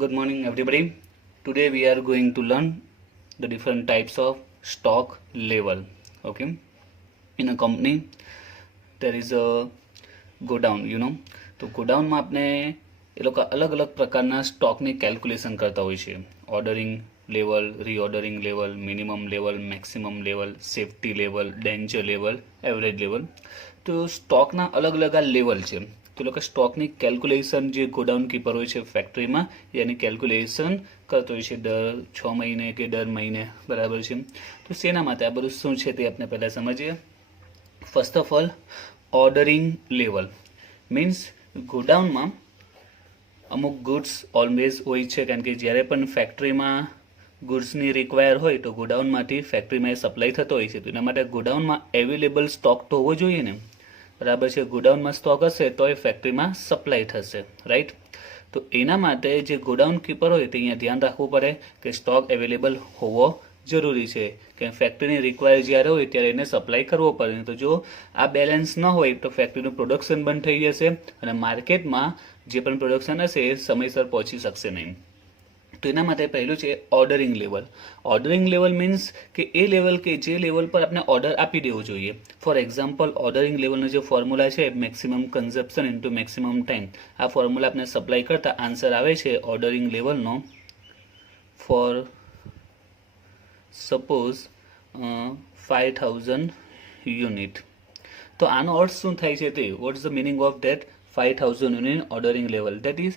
Good morning, everybody. Today we are going to learn the different types of stock level. Okay, in a company there is a godown તો ગોડાઉનમાં આપણે એ લોકો અલગ અલગ પ્રકારના સ્ટોકની calculation કરતા હોય છે. Ordering level, reordering level, minimum level, maximum level, safety level, danger level, average level. તો સ્ટોકના અલગ અલગ આ લેવલ છે. તો લોકો સ્ટોકની કેલ્ક્યુલેશન જે ગોડાઉન કીપર હોય છે ફેક્ટરીમાં એની કેલ્ક્યુલેશન કરતો હોય છે દર 6 મહિને કે દર મહિને, બરાબર છે. તો શેના માટે આ બધું શું છે તે આપણે પહેલાં સમજીએ. First of all, ordering level means ગોડાઉનમાં અમુક ગુડ્સ ઓલવેઝ હોય છે, કારણ કે જ્યારે પણ ફેક્ટરીમાં ગુડ્સની રિક્વાયર હોય તો ગોડાઉનમાંથી ફેક્ટરીમાં એ સપ્લાય થતો હોય છે. તો એના માટે ગોડાઉનમાં અવેલેબલ સ્ટોક તો હોવો જોઈએ ને, બરાબર છે. ગોડાઉનમાં સ્ટોક હશે તો એ ફેક્ટરીમાં સપ્લાય થશે, રાઈટ. તો એના માટે જે ગોડાઉન કીપર હોય તે અહીંયા ધ્યાન રાખવું પડે કે સ્ટોક અવેલેબલ હોવો જરૂરી છે, કે ફેક્ટરીની રિક્વાયર જ્યારે હોય ત્યારે એને સપ્લાય કરવો પડે. તો જો આ બેલેન્સ ન હોય તો ફેક્ટરીનું પ્રોડક્શન બંધ થઈ જશે અને માર્કેટમાં જે પણ પ્રોડક્શન હશે એ સમયસર પહોંચી શકશે નહીં. તો એના માટે પહેલું છે ordering level. Ordering level means કે એ લેવલ કે જે લેવલ પર આપણે ઓર્ડર આપી દેવો જોઈએ. ફોર એક્ઝામ્પલ, ઓર્ડરિંગ લેવલનો જે ફોર્મ્યુલા છે maximum consumption into maximum time, આ ફોર્મ્યુલા આપણે સપ્લાય કરતા આન્સર આવે છે ઓર્ડરિંગ લેવલનો ફોર સપોઝ 5000 યુનિટ. તો આનો અર્થ શું થાય છે તે, what is the meaning of that 5000 unit ordering level? That is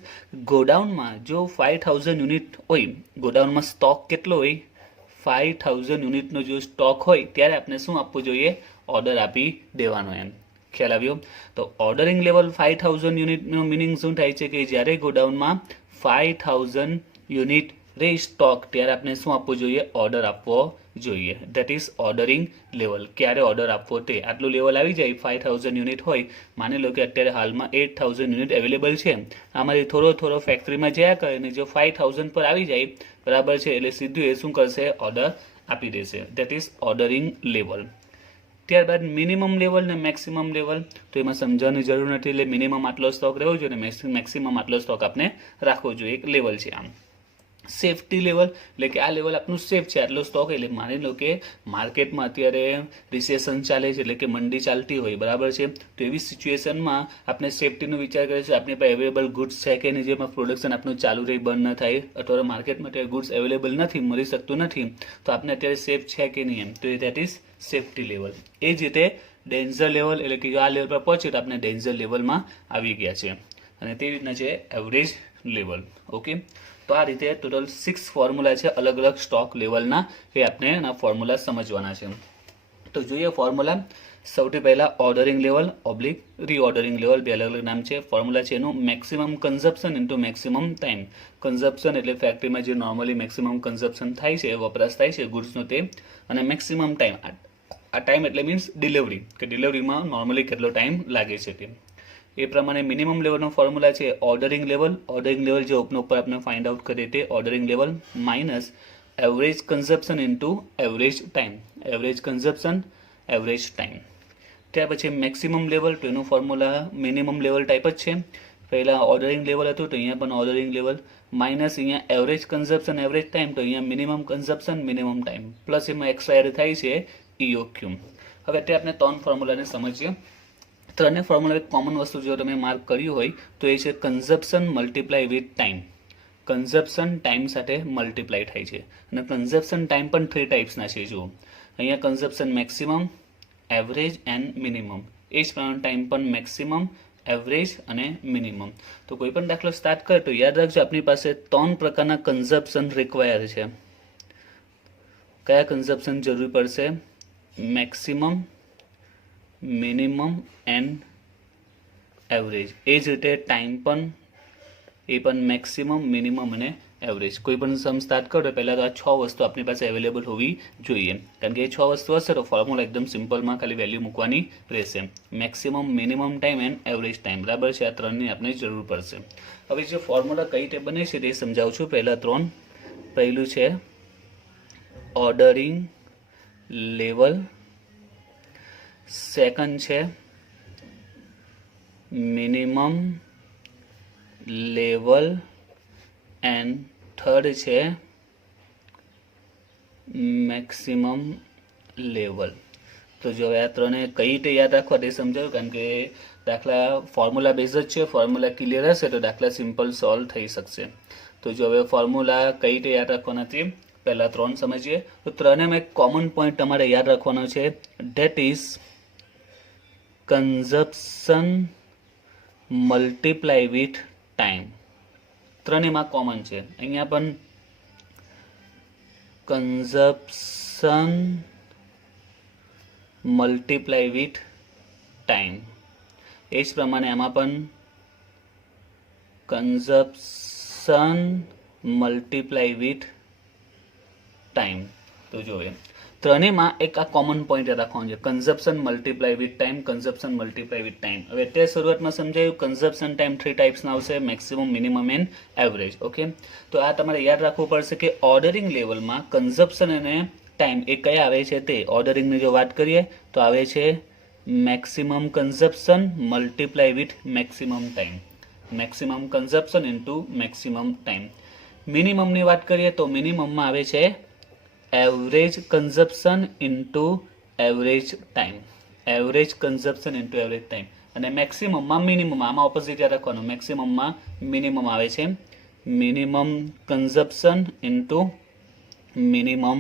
ગોડાઉનમાં જો 5000 યુનિટ હોય, ગોડાઉનમાં સ્ટોક કેટલો હોય, 5000 યુનિટનો જો સ્ટોક હોય ત્યારે આપણે શું આપવું જોઈએ, ઓર્ડર આપી દેવાનો. એમ ખ્યાલ આવ્યો? તો ઓર્ડરિંગ લેવલ 5000 યુનિટનો મિનિંગ શું થાય છે કે જ્યારે ગોડાઉનમાં 5000 યુનિટ રે સ્ટોક ત્યારે આપણે શું આપવું જોઈએ, ઓર્ડર આપવો જોઈએ. That is ordering level. ક્યારે ઓર્ડર આપવો તે, આટલું લેવલ આવી જાય 5000 યુનિટ હોય, માની લો કે અત્યારે હાલમાં 8000 યુનિટ અવેલેબલ છે, આમાંથી થોડો ફેક્ટરીમાં જયા કરે અને જો 5000 પર આવી જાય, બરાબર છે, એટલે સીધું એ શું કરશે, ઓર્ડર આપી દેશે. That is ordering level. ત્યારબાદ મિનિમમ લેવલ ને મેક્સિમમ લેવલ. તો એમાં સમજવાની જરૂર નથી, એટલે મિનિમમ આટલો સ્ટોક રહેવો જોઈએ અને મેક્સિમમ આટલો સ્ટોક આપણે રાખવો જોઈએ, એક લેવલ છે. આમ સેફ્ટી લેવલ એટલે કે આ લેવલ આપણું સેફ છે, આટલો સ્ટોક. એટલે માની લો કે માર્કેટમાં અત્યારે રિસેશન ચાલે છે, એટલે કે મંડી ચાલતી હોય, બરાબર છે. તો એવી સિચ્યુએશનમાં આપણે સેફ્ટીનો વિચાર કરીએ છીએ, આપણી પાસે અવેલેબલ ગુડ્સ છે કે નહીં, જેમાં પ્રોડક્શન આપણું ચાલુ રહી, બંધ ન થાય, અથવા માર્કેટમાં અત્યારે ગુડ્સ અવેલેબલ નથી, મળી શકતું નથી, તો આપણે અત્યારે સેફ છે કે નહીં, એમ. તો ધેટ ઇઝ સેફ્ટી લેવલ. એ જ રીતે ડેન્જર લેવલ એટલે કે જો આ લેવલ પર પહોંચે તો આપણે ડેન્જર લેવલમાં આવી ગયા છે. અને તેવી રીતના છે એવરેજ લેવલ. ઓકે, તો આ રીતે ટોટલ 6 ફોર્મ્યુલા છે અલગ અલગ સ્ટોક લેવલના, એ આપણે એના ફોર્મ્યુલા સમજવાના છે. તો જોઈએ ફોર્મ્યુલા. સૌથી પહેલા ઓર્ડરિંગ લેવલ ઓબ્લિક રીઓર્ડરિંગ લેવલ, બે અલગ અલગ નામ છે. ફોર્મ્યુલા છે એનું maximum consumption into maximum time. Consumption એટલે ફેક્ટરીમાં જે નોર્મલી મેક્સિમમ કન્ઝપ્શન થાય છે, વપરાશ થાય છે ગુડ્સનો તે, અને મેક્સિમમ ટાઈમ, આ ટાઈમ એટલે મીન્સ ડિલિવરી, કે ડિલિવરીમાં નોર્મલી કેટલો ટાઈમ લાગે છે તે. એ પ્રમાણે મિનિમમ લેવલનો ફોર્મ્યુલા છે ઓર્ડરિંગ લેવલ. ઓર્ડરિંગ લેવલ જે ઓપન ઉપર આપણે ફાઇન્ડ આઉટ કરીએ તે ordering level minus average consumption into average time. Average consumption, average time. ત્યાર પછી મેક્સિમમ લેવલ, તો એનું ફોર્મ્યુલા મિનિમમ લેવલ ટાઈપ જ છે. પહેલાં ઓર્ડરિંગ લેવલ હતું તો અહીંયા પણ ઓર્ડરિંગ લેવલ, માઇનસ અહીંયા એવરેજ કન્ઝપ્શન એવરેજ ટાઈમ, તો અહીંયા minimum consumption minimum time, plus એમાં એક્સ્ટ્રા એડ થાય છે ઇઓક્યુ. હવે અત્યારે આપણે 3 ફોર્મ્યુલાને સમજીએ. ત્રણેય ફોર્મ્યુલા એક કોમન વસ્તુ જો તમે માર્ક કર્યું હોય તો એ છે consumption multiply with time. Consumption time સાથે મલ્ટીપ્લાય થાય છે, અને કન્ઝપ્શન ટાઈમ પણ 3 ટાઈપ્સના છે. જુઓ અહીંયા consumption maximum, average and minimum. એ જ પ્રમાણે ટાઈમ પણ મેક્સિમમ, એવરેજ અને મિનિમમ. તો કોઈ પણ દાખલો સ્ટાર્ટ કરે તો યાદ રાખજો આપણી પાસે 3 પ્રકારના કન્ઝપ્શન રિક્વાયર છે. કયા કન્ઝપ્શન જરૂર પડશે? Maximum, minimum and average. એ જ રીતે ટાઈમ પણ, એ પણ મેક્સિમમ, મિનિમમ અને એવરેજ. કોઈ પણ સમ સ્ટાર્ટ કરો તો પહેલાં તો આ 6 વસ્તુ આપણી પાસે અવેલેબલ હોવી જોઈએ, કારણ કે એ 6 વસ્તુ હશે તો ફોર્મ્યુલા એકદમ સિમ્પલમાં ખાલી વેલ્યુ મૂકવાની રહેશે. Maximum, minimum time and average time, બરાબર છે. આ 3ની આપણે જરૂર પડશે. હવે જે ફોર્મ્યુલા કઈ રીતે બને છે તે સમજાવું છું. પહેલાં 3. પહેલું છે ઓર્ડરિંગ લેવલ, સેકન્ડ છે મિનિમમ લેવલ, એન્ડ થર્ડ છે મેક્સિમમ લેવલ. તો જો હવે આ ત્રણે કઈ રીતે યાદ રાખવા તે સમજાવ્યું, કારણ કે દાખલા ફોર્મ્યુલા બેઝ જ છે. ફોર્મ્યુલા ક્લિયર હશે તો દાખલા સિમ્પલ સોલ્વ થઈ શકશે. તો જો હવે ફોર્મ્યુલા કઈ રીતે યાદ રાખવાના તે પહેલાં ત્રણ સમજીએ. તો ત્રણેમાં એક કોમન પોઈન્ટ તમારે યાદ રાખવાનો છે, that is consumption multiply with time. ત્રણેમાં કોમન છે. અહીંયા પણ કન્ઝપ્શન મલ્ટીપ્લાય વિથ ટાઈમ, એ જ પ્રમાણે આમાં પણ કન્ઝપ્શન મલ્ટીપ્લાય વિથ ટાઈમ. તો જોઈએ ત્રણેયમાં એક આ કોમન પોઈન્ટ રાખવાનો છે, consumption multiply with time, consumption multiply with time. હવે તે શરૂઆતમાં સમજાયું કન્ઝપ્શન ટાઈમ 3 ટાઈપ્સના આવશે, maximum, minimum and average. Okay, તો આ તમારે યાદ રાખવું પડશે કે ઓર્ડરિંગ લેવલમાં કન્ઝપ્શન અને ટાઈમ એ કયા આવે છે તે. ઓર્ડરિંગની જો વાત કરીએ તો આવે છે maximum consumption multiply with maximum time, maximum consumption into maximum time. મિનિમમની વાત કરીએ તો મિનિમમમાં આવે છે average consumption into average time, average consumption into average time. અને મેક્સિમમમાં મિનિમમ, આમાં ઓપોઝિટ યાદ રાખવાનું, મેક્સિમમમાં મિનિમમ આવે છે minimum consumption into minimum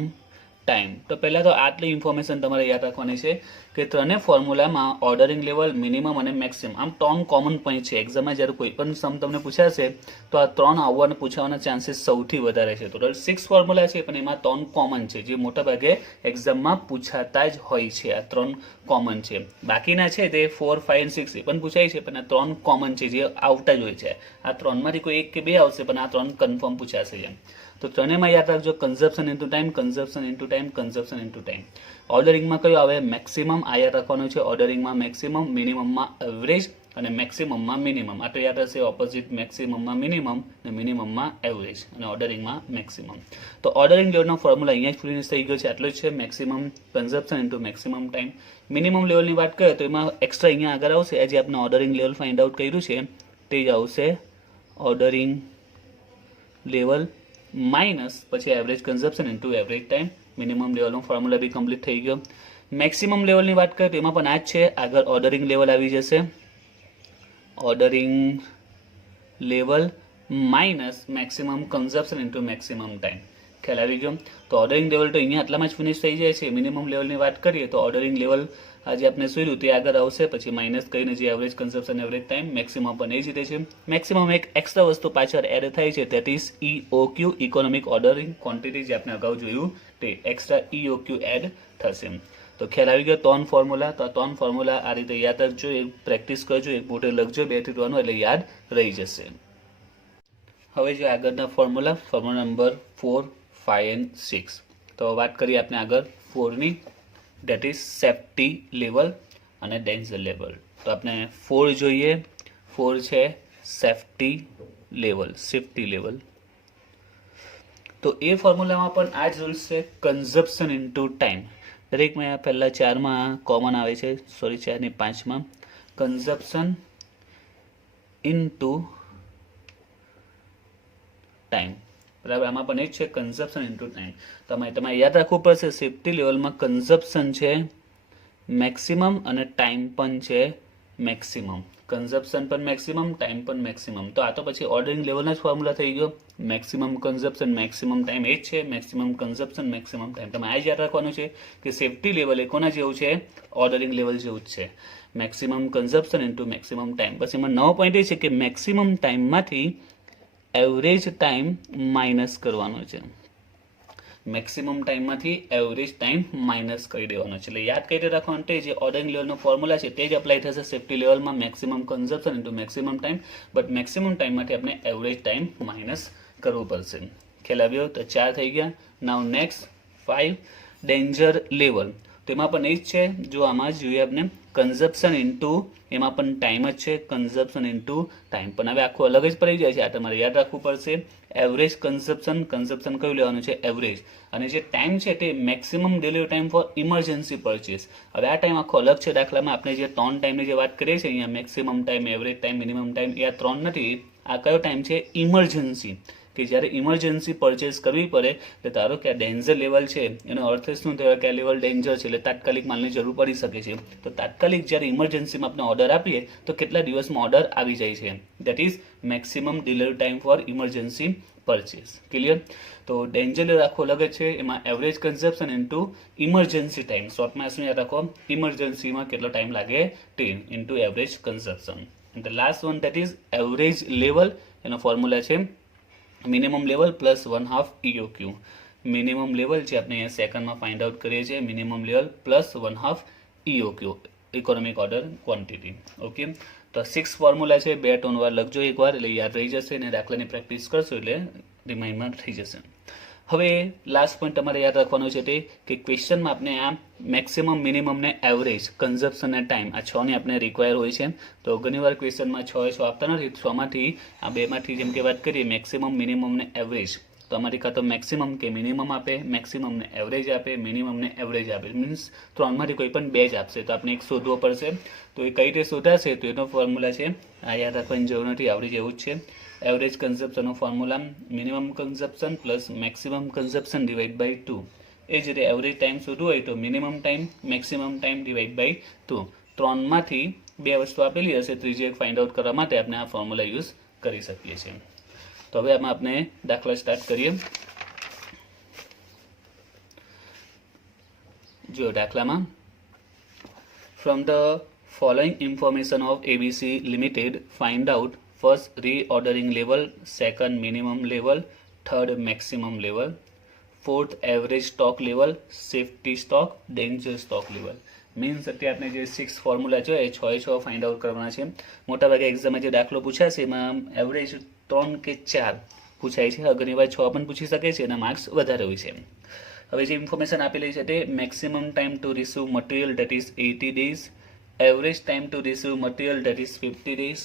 time. તો પહેલાં તો આટલી ઇન્ફોર્મેશન તમારે યાદ રાખવાની છે કે ત્રણે ફોર્મ્યુલામાં ઓર્ડરિંગ લેવલ, મિનિમમ અને મેક્સિમમ આમ ત્રણ કોમન પોઈન્ટ છે. એક્ઝામમાં જ્યારે કોઈ પણ સમ તમને પૂછાશે તો આ ત્રણ આવવાના પૂછાવાના ચાન્સીસ સૌથી વધારે છે. ટોટલ 6 ફોર્મ્યુલા છે પણ એમાં 3 કોમન છે, જે મોટાભાગે એક્ઝામમાં પૂછાતા જ હોય છે. આ 3 કોમન છે. બાકીના છે તે 4, 5 અને 6 એ પણ પૂછાય છે, પણ આ 3 કોમન છે જે આવતા જ હોય છે. આ ત્રણમાંથી કોઈ એક કે બે આવશે પણ આ 3 કન્ફર્મ પૂછાશે એમ. તો ત્રણેયમાં યાદ રાખજો consumption into time, consumption into time, consumption into time. ઓર્ડરિંગમાં કયો આવે? મેક્સિમમ. આ યાદ રાખવાનું છે. ઓર્ડરિંગમાં મેક્સિમમ, મિનિમમમાં એવરેજ અને મેક્સિમમમાં મિનિમમ. આ તો યાદ હશે ઓપોઝિટ, મેક્સિમમમાં મિનિમમ અને મિનિમમમાં એવરેજ અને ઓર્ડરિંગમાં મેક્સિમમ. તો ઓર્ડરિંગ લેવલનો ફોર્મ્યુલા અહીંયા જ ફિનિશ થઈ ગયો છે. આટલો જ છે, maximum consumption into maximum time. Minimum લેવલની વાત કરીએ તો એમાં એક્સ્ટ્રા અહીંયા આગળ આવશે, જે આપણે ઓર્ડરિંગ લેવલ ફાઇન્ડ આઉટ કર્યું છે તે જ આવશે ઓર્ડરિંગ લેવલ માઇનસ પછી average consumption into average time. Minimum લેવલનો ફોર્મ્યુલા બી કમ્પ્લીટ થઈ ગયો. મેક્સિમમ લેવલની વાત કરીએ તો એમાં પણ આ જ છે. આગળ ઓર્ડરિંગ લેવલ આવી જશે, ordering level minus maximum consumption into maximum time. ખ્યાલ આવી ગયો? તો ઓર્ડરિંગ લેવલ તો અહીંયા આટલામાં જ ફિનિશ થઈ જાય છે. મિનિમમ લેવલની વાત કરીએ તો ઓર્ડરિંગ લેવલ આજે આપણે જોયું તે આગળ આવશે, પછી માઇનસ કરીને જે average consumption average time, maximum પણ એ જ રીતે છે. મેક્સિમમ એક એક્સ્ટ્રા વસ્તુ પાછળ એડ થાય છે, that is EOQ, economic ordering quantity, જે આપણે અગાઉ જોયું તે એક્સ્ટ્રા EOQ એડ થશે. તો ખ્યાલ આવી ગયો 3 ફોર્મ્યુલા. તો આ 3 ફોર્મ્યુલા આ રીતે યાદ રાખજો, એક પ્રેક્ટિસ કરજો, એક બોટે લખજો 2 થી 3 એટલે યાદ રહી જશે. હવે જો આગળના ફોર્મ્યુલા, ફોર્મ્યુલા નંબર 4, 5 and 6. તો વાત કરીએ આપણે આગળ 4ની, ધેટ ઇઝ સેફ્ટી લેવલ અને ડેન્જર લેવલ. તો આપણે 4 જોઈએ. 4 છે સેફ્ટી લેવલ, સેફ્ટી લેવલ. તો એ ફોર્મ્યુલામાં પણ આ જ રૂલ્સ છે, કન્ઝપ્શન ઇન્ટુ ટાઈમ. દરેકમાં પહેલાં 4માં કોમન આવે છે, સોરી 4 ની 5માં કન્ઝપ્શન ઇન્ટુ ટાઈમ. બરાબર, આમાં પણ એ જ છે કન્ઝપ્શન ઇન્ટુ ટાઈમ. તમારે યાદ રાખવું પડશે સેફ્ટી લેવલમાં કન્ઝપ્શન છે મેક્સિમમ અને ટાઈમ પણ છે મેક્સિમમ. કન્ઝપ્શન પણ મેક્સિમમ, ટાઈમ પણ મેક્સિમમ. તો આ તો પછી ઓર્ડરિંગ લેવલના જ ફોર્મ્યુલા થઈ ગયો. મેક્સિમમ કન્ઝપ્શન મેક્સિમમ ટાઈમ એ જ છે, મેક્સિમમ કન્ઝપ્શન મેક્સિમમ ટાઈમ. તમારે આ જ યાદ રાખવાનું છે કે સેફ્ટી લેવલ એ કોના જેવું છે? ઓર્ડરિંગ લેવલ જેવું જ છે, maximum consumption into maximum time. પછી એમાં નવો પોઈન્ટ એ છે કે મેક્સિમમ ટાઈમમાંથી એવરેજ ટાઈમ માઇનસ કરવાનો છે. મેક્સિમમ ટાઈમમાંથી એવરેજ ટાઈમ માઇનસ કરી દેવાનો છે. એટલે યાદ કરી રાખવાનું તે જે ઓર્ડરિંગ લેવલનો ફોર્મ્યુલા છે તે જ અપ્લાય થશે સેફ્ટી લેવલમાં, maximum consumption into maximum time. But maximum ટાઈમમાંથી આપણે એવરેજ ટાઈમ માઇનસ કરવું પડશે. ખ્યાલ આવ્યો? તો 4 થઈ ગયા. નાઉ નેક્સ્ટ 5, ડેન્જર લેવલ. તો એમાં પણ એ જ છે, જો આમાં જ જોઈએ આપણે કન્ઝપ્શન ઇન્ટુ, એમાં પણ ટાઈમ જ છે, કન્ઝપ્શન ઇન્ટુ ટાઈમ. પણ હવે આખું અલગ જ પડી જાય છે, આ તમારે યાદ રાખવું પડશે. એવરેજ કન્ઝપ્શન, કન્ઝપ્શન કયું લેવાનું છે? એવરેજ. અને જે ટાઈમ છે તે maximum delivery time for emergency purchase. હવે આ ટાઈમ આખો અલગ છે. દાખલામાં આપણે જે 3 ટાઈમની જે વાત કરીએ છીએ અહીંયા, maximum time, average time, minimum time, એ આ 3 નથી. આ કયો ટાઈમ છે? ઇમરજન્સી. કે જ્યારે ઇમરજન્સી પરચેસ કરવી પડે એટલે ધારો કે આ ડેન્જર લેવલ છે, એનો અર્થ શું થયો કે આ લેવલ ડેન્જર છે એટલે તાત્કાલિક માલની જરૂર પડી શકે છે. તો તાત્કાલિક જ્યારે ઇમરજન્સીમાં આપણે ઓર્ડર આપીએ તો કેટલા દિવસમાં ઓર્ડર આવી જાય છે, that is maximum delivery time for emergency purchase. Clear? તો ડેન્જર રાખો અલગ છે, એમાં average consumption into emergency time, શોર્ટમાં શું યાદ રાખો, ઇમરજન્સીમાં કેટલો ટાઈમ લાગે તે into average consumption. And the last one that is average level, એનો ફોર્મ્યુલા છે minimum level plus 1/2 EOQ. Minimum level જે આપણે અહીંયા સેકન્ડમાં ફાઇન્ડ આઉટ કરીએ છીએ, minimum level plus 1/2 EOQ, economic order quantity. Okay, તો 6 ફોર્મ્યુલા છે, 2-3 વાર લખજો એકવાર એટલે યાદ રહી જશે, અને દાખલાની પ્રેક્ટિસ કરશો એટલે રિમાઇન્ડમાં થઈ જશે. હવે લાસ્ટ પોઈન્ટ તમારે યાદ રાખવાનો છે તે કે ક્વેશ્ચનમાં આપણે આ મેક્સિમમ, મિનિમમ ને એવરેજ કન્ઝપ્શન અને ટાઈમ આ 6 ની આપણે રિક્વાયર હોય છે. તો ઘણીવાર ક્વેશ્ચનમાં 6 આપતા નથી, 6 માંથી આ 2 માંથી જેમ કે વાત કરીએ મેક્સિમમ, મિનિમમ ને એવરેજ, તો અમારી કાં તો મેક્સિમમ કે મિનિમમ આપે, મેક્સિમમ ને એવરેજ આપે, મિનિમમ ને એવરેજ આપે, મીન્સ 3 માંથી કોઈ પણ 2 જ આપશે. તો આપણે એક શોધવો પડશે. તો એ કઈ રીતે શોધાશે તો એનો ફોર્મ્યુલા છે, આ યાદ રાખવાની જરૂર નથી, આવડી જેવું જ છે. એવરેજ કન્ઝપ્શનનો formula minimum consumption plus maximum consumption divide by 2. એ જ રીતે એવરેજ ટાઈમ શોધવું હોય તો minimum time, maximum time divide by 2. 3 માંથી 2 વસ્તુ આપેલી હશે, ત્રીજી એક ફાઇન્ડ આઉટ કરવા માટે આપણે આ ફોર્મ્યુલા યુઝ કરી શકીએ છીએ. તો હવે આમાં આપણે દાખલા સ્ટાર્ટ કરીએ. જો દાખલામાં from the following information of ABC limited find out first reordering level, second minimum level, third maximum level, fourth average stock level, safety stock, danger stock level. Means અત્યારે આપણે જે 6 ફોર્મ્યુલા છે એ 6 ફાઇન્ડ આઉટ કરવાના છે. મોટાભાગે એક્ઝામમાં જે દાખલો પૂછાશે એમાં એવરેજ 3 કે 4 પૂછાય છે, ઘણી વાર 6 પણ પૂછી શકે છે, એના માર્ક્સ વધારે હોય છે. હવે જે ઇન્ફોર્મેશન આપેલી છે તે maximum time to receive material that is 80 days, average time to receive material that is 50 days,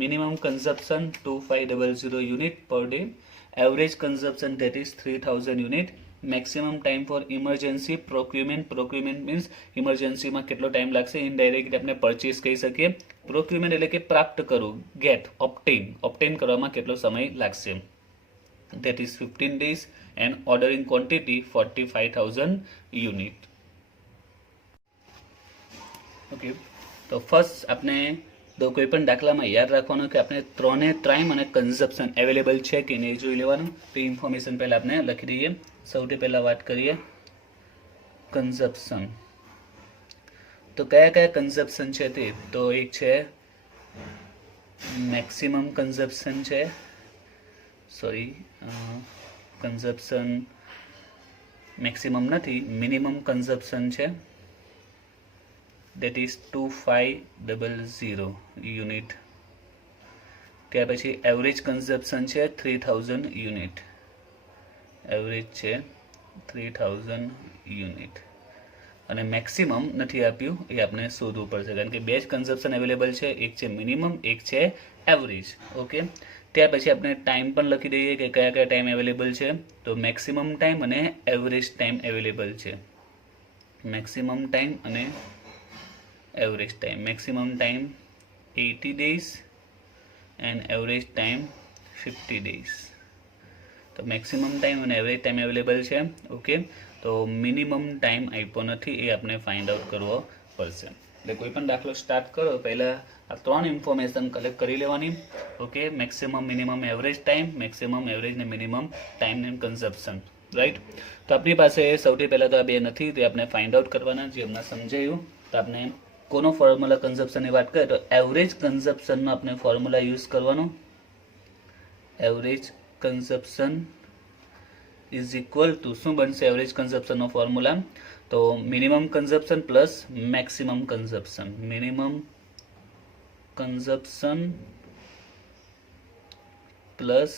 minimum consumption 2500 unit per day, average consumption that is 3000 unit, maximum time for emergency procurement means emergency માં કેટલો time લાગશે, indirect આપણે purchase કહી શકીએ. Procurement એટલે કે પ્રાપ્ત કરવું, ગેટ, ઓબ્ટેન કરવામાં કેટલો સમય લાગશે, that is 15 days, and ordering quantity 45000 unit. Okay, તો ફર્સ્ટ આપણે તો કોઈ પણ દાખલામાં યાદ રાખવાનું કે આપણે 3 ટાઈમ અને કન્ઝપ્શન અવેલેબલ છે કે નહીં જોઈ લેવાનું. તો ઇન્ફોર્મેશન પહેલાં આપણે લખી દઈએ. સૌથી પહેલાં વાત કરીએ કન્ઝપ્શન. તો કયા કયા કન્ઝપ્શન છે તે, તો એક છે મેક્સિમમ કન્ઝપ્શન છે, કન્ઝપ્શન મેક્સિમમ નથી, મિનિમમ કન્ઝપ્શન છે, that is 2500 યુનિટ. ત્યાર પછી એવરેજ કન્ઝપ્શન છે 3000 યુનિટ, એવરેજ છે 3000 યુનિટ, અને મેક્સિમમ નથી આપ્યું, એ આપણે શોધવું પડશે કારણ કે 2 જ કન્ઝપ્શન અવેલેબલ છે, એક છે મિનિમમ, એક છે એવરેજ. ઓકે, ત્યાર પછી આપણે ટાઈમ પણ લખી દઈએ કે કયા કયા ટાઈમ અવેલેબલ છે. તો મેક્સિમમ ટાઈમ અને એવરેજ ટાઈમ અવેલેબલ છે, મેક્સિમમ ટાઈમ અને average time. Maximum time 80 days and average time 50 days. તો મેક્સિમમ ટાઈમ અને એવરેજ ટાઈમ અવેલેબલ છે. ઓકે, તો મિનિમમ ટાઈમ આપ્યો નથી, એ આપણે ફાઇન્ડ આઉટ કરવો પડશે. એટલે કોઈ પણ દાખલો સ્ટાર્ટ કરો પહેલાં આ 3 ઇન્ફોર્મેશન કલેક્ટ કરી લેવાની. Okay, maximum, minimum, average time, maximum, average ને minimum time and consumption, right. તો આપણી પાસે સૌથી પહેલાં તો આ 2 નથી, તે આપણે ફાઇન્ડ આઉટ કરવાના, જે હમણાં સમજાયું. તો આપણે કોનો ફોર્મ્યુલા કન્ઝપ્શનની વાત કરીએ તો એવરેજ કન્ઝપ્શનનો આપણે ફોર્મ્યુલા યુઝ કરવાનો. Average consumption is equal to શું બનશે એવરેજ કન્ઝપ્શનનો ફોર્મ્યુલા, તો minimum consumption plus maximum consumption, minimum consumption plus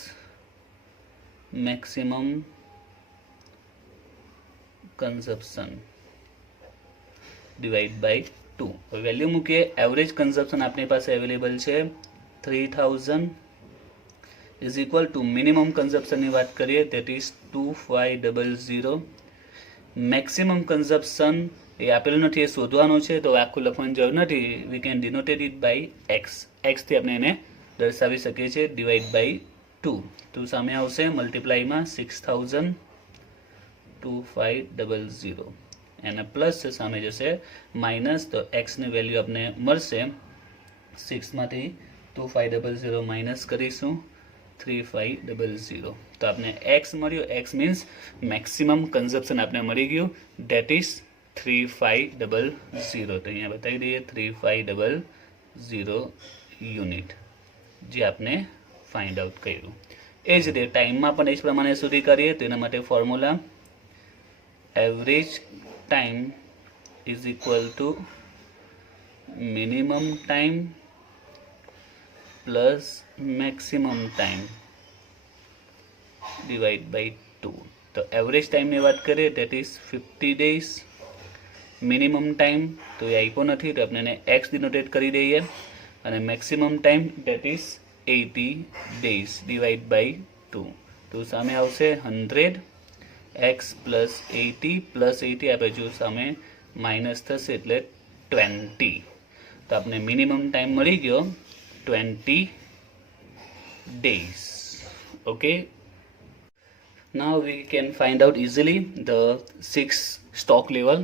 maximum consumption divide by 2. Value મૂકીએ. એવરેજ કન્ઝપ્શન આપણી પાસે અવેલેબલ છે 3000 ઇઝ ઇક્વલ ટુ મિનિમમ કન્ઝપ્શનની વાત કરીએ ધેટ ઇઝ 2500. મેક્સિમમ કન્ઝપ્શન એ આપેલું નથી, એ શોધવાનું છે, તો આખું લખવાની જરૂર નથી. We can denoted it by x, એક્સથી આપણે એને દર્શાવી શકીએ છીએ, ડિવાઇડ બાય 2 તો સામે આવશે મલ્ટીપ્લાયમાં 6000 અને પ્લસ સામે જશે માઇનસ, તો એક્સની વેલ્યુ આપણે મળશે 6 માંથી 2500 માઇનસ કરીશું 3500, તો આપણે એક્સ મળ્યું. એક્સ મીન્સ મેક્સિમમ કન્ઝપ્શન આપણે મળી ગયું, ડેટ ઇઝ 3500. તો અહીંયા બતાવી દઈએ 3500 યુનિટ જે આપણે ફાઇન્ડ આઉટ કર્યું. એ જ રીતે ટાઈમમાં પણ એ જ પ્રમાણે સુધી કરીએ તો એના માટે formula average time is equal to minimum time plus maximum time divide by 2. તો એવરેજ ટાઈમની વાત કરીએ that is 50 days. Minimum time તો એ આપ્યો નથી, તો આપણે એને એક્સ ડિનોટેટ કરી દઈએ, અને maximum time that is 80 days divide by 2. તો સામે આવશે 100 એક્સ પ્લસ 80 પ્લસ 80 આ બાજુ સામે માઇનસ થશે એટલે 20. તો આપણે મિનિમમ ટાઈમ મળી ગયો 20 days. Okay, now we can find out easily the 6 stock level.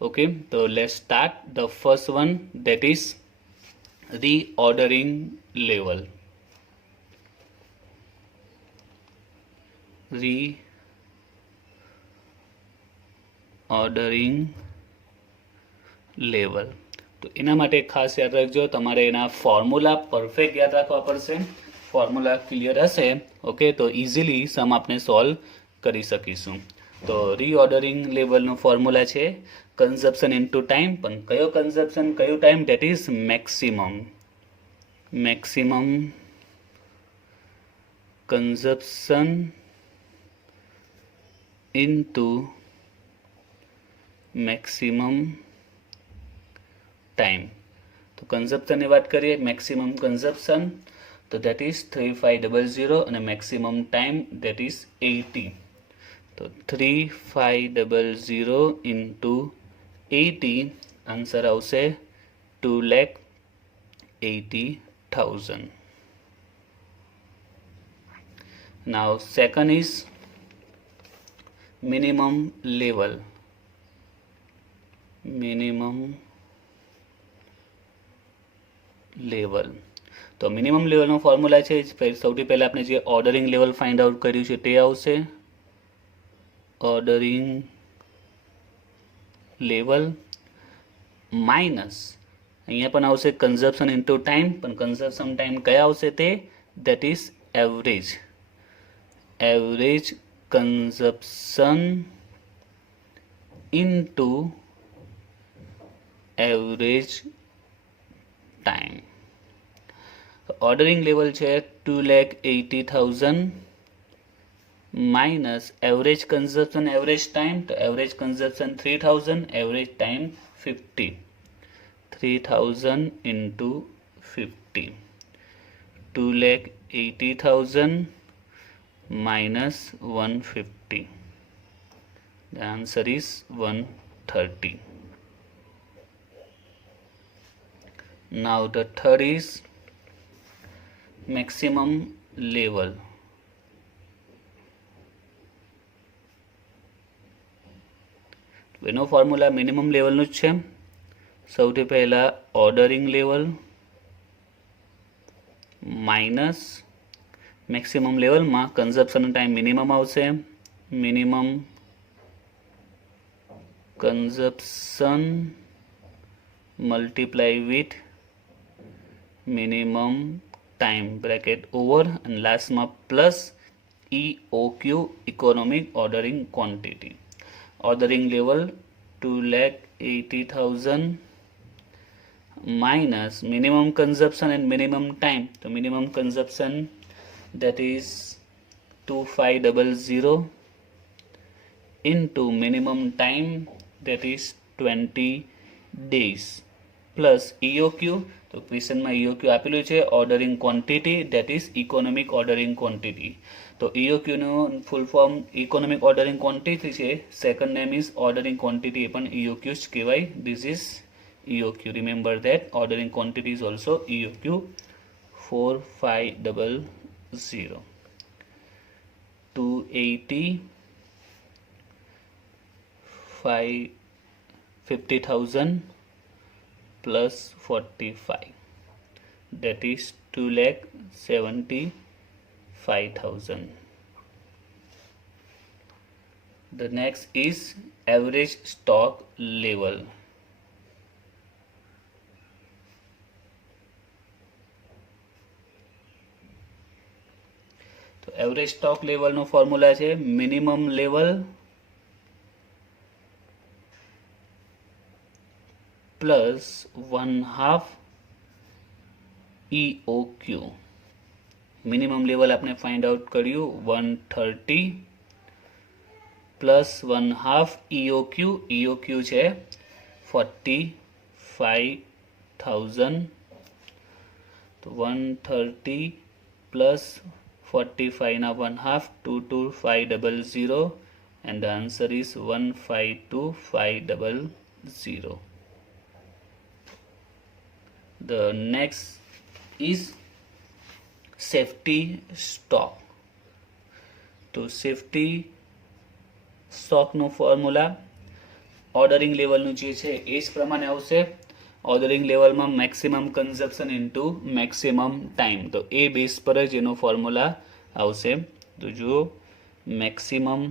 Okay, so let's start the first one, that is reordering level. Reordering level. તો એના માટે ખાસ યાદ રાખજો, તમારે એના ફોર્મ્યુલા પરફેક્ટ યાદ રાખવા પડશે. ફોર્મ્યુલા ક્લિયર હશે ઓકે તો ઇઝીલી સમ આપણે સોલ્વ કરી શકીશું. તો રીઓર્ડરિંગ લેવલનો ફોર્મ્યુલા છે કન્ઝપ્શન ઇન્ટુ ટાઈમ, પણ કયો કન્ઝપ્શન કયું time, that is maximum consumption into maximum time. તો કન્ઝપ્શનની વાત કરીએ, મેક્સિમમ કન્ઝપ્શન તો દેટ ઇઝ 3500 અને મેક્સિમમ ટાઈમ દેટ ઇઝ 80. તો 3500 ઇન્ટુ 80 આન્સર આવશે 2,80,000. Now second is minimum level. તો મિનિમમ લેવલનો ફોર્મ્યુલા છે સૌથી પહેલાં આપણે જે ઓર્ડરિંગ લેવલ ફાઇન્ડ આઉટ કર્યું છે તે આવશે ઓર્ડરિંગ લેવલ માઇનસ અહીંયા પણ આવશે કન્ઝપ્શન ઇન્ટુ ટાઈમ, પણ કન્ઝપ્શન ટાઈમ કયા આવશે તે that is average consumption into average time. Ordering level છે 2,80,000 minus average consumption average time, તો average consumption 3,000 average time 50. 3,000 into 50 2,80,000 minus 150. The answer is 130. Now the third is maximum level. એનો formula minimum લેવલનું જ છે. સૌથી પહેલા ordering level minus maximum લેવલમાં કન્ઝપ્શનનો time minimum આવશે, minimum consumption multiply with minimum time bracket over અને લાસ્ટમાં plus EOQ economic ordering quantity. Ordering level 2,80,000 minus minimum consumption and minimum time. So minimum consumption that is 2,500 into minimum time that is 20 days plus EOQ. તો ક્વેશ્ચનમાં EOQ આપેલું છે ordering quantity that is economic ordering quantity. તો EOQનું full form economic ordering quantity છે, second name is ordering quantity, એ પણ EOQ જ કહેવાય. This is EOQ. Remember that ordering quantity is also EOQ 4500. 280 50,000 plus 45, that is 2,75,000. The next is average stock level. તો average stock લેવલનો formula છે minimum level plus 1/2 EOQ. Minimum level આપણે find out કર્યું 130 plus 1/2 EOQ. EOQ છે 45,000. તો 130 plus 45 ના 1/2 22500 and the answer is 152,500. The next is safety stock. તો safety સ્ટોકનું formula ordering લેવલનું જે છે એ જ પ્રમાણે આવશે. ઓર્ડરિંગ લેવલમાં maximum consumption into maximum time, તો એ બેઝ પર જ એનો ફોર્મ્યુલા આવશે. તો જુઓ maximum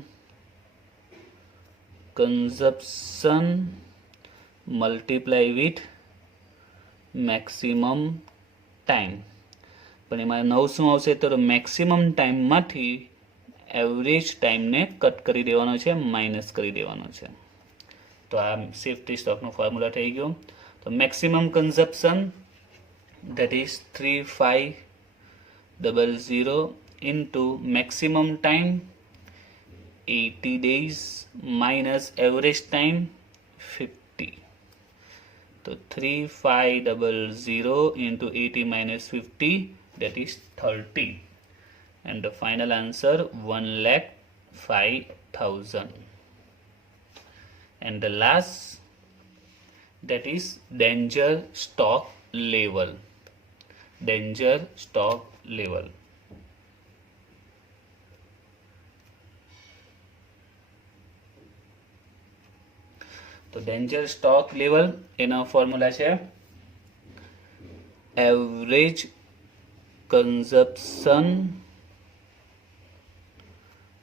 consumption multiply with maximum time. પણ એમાં નવ શું આવશે તો મેક્સિમમ ટાઈમમાંથી એવરેજ ટાઈમને કટ કરી દેવાનો છે, માઇનસ કરી દેવાનો છે. તો આ સેફટી સ્ટોકનો ફોર્મ્યુલા થઈ ગયો. તો maximum consumption that is 3500 into maximum time 80 days minus average time 50. So 3500 into 80 minus 50, that is 30, and the final answer 1,05,000. And the last, that is danger stock level. Danger stock level. તો danger stock level એનો formula છે average consumption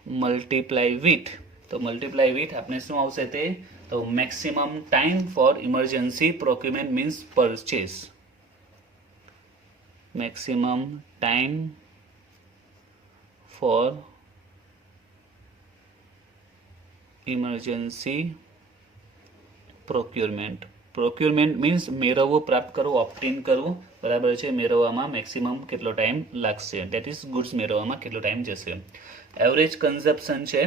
multiply with. તો multiply with આપણે શું આવશે તે તો maximum time for emergency procurement means purchase. Maximum time for emergency procurement. Procurement means મેળવવું, પ્રાપ્ત કરવું, ઓપ્ટિન કરવું, બરાબર છે. મેળવવામાં મેક્સિમમ કેટલો ટાઈમ લાગશે, દેટ ઇઝ ગુડ્સ મેળવવામાં કેટલો ટાઈમ જશે. એવરેજ કન્ઝપ્શન છે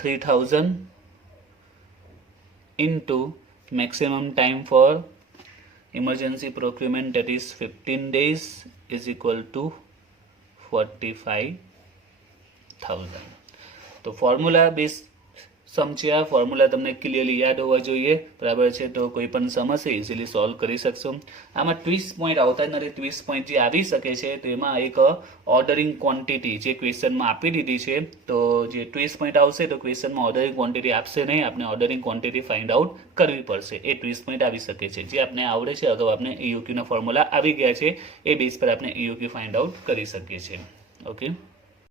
3000 into maximum time for emergency procurement, that is 15 days is equal to 45,000. તો ફોર્મ્યુલા બેઝ સમજ્યા, ફોર્મ્યુલા તમને ક્લિયરલી યાદ હોવા જોઈએ, બરાબર છે. તો કોઈ પણ સમસ્યા ઇઝીલી સોલ્વ કરી શકશો. આમાં ટ્વિસ્ટ પોઈન્ટ આવતા જ નથી. ટ્વિસ્ટ પોઈન્ટ જે આવી શકે છે તો એમાં એક ઓર્ડરિંગ ક્વોન્ટિટી જે ક્વેશ્ચનમાં આપી દીધી છે, તો જે ટ્વિસ્ટ પોઈન્ટ આવશે તો ક્વેશ્ચનમાં ઓર્ડરિંગ ક્વોન્ટિટી આપશે નહીં, આપણે ઓર્ડરિંગ ક્વોન્ટિટી ફાઇન્ડ આઉટ કરવી પડશે. એ ટ્વિસ્ટ પોઈન્ટ આવી શકે છે. જે આપણે આવડે છે, અગાઉ આપણે EOQ ના ફોર્મ્યુલા આવી ગયા છે, એ બેઝ પર આપણે EOQ ફાઇન્ડ આઉટ કરી શકીએ છીએ. ઓકે.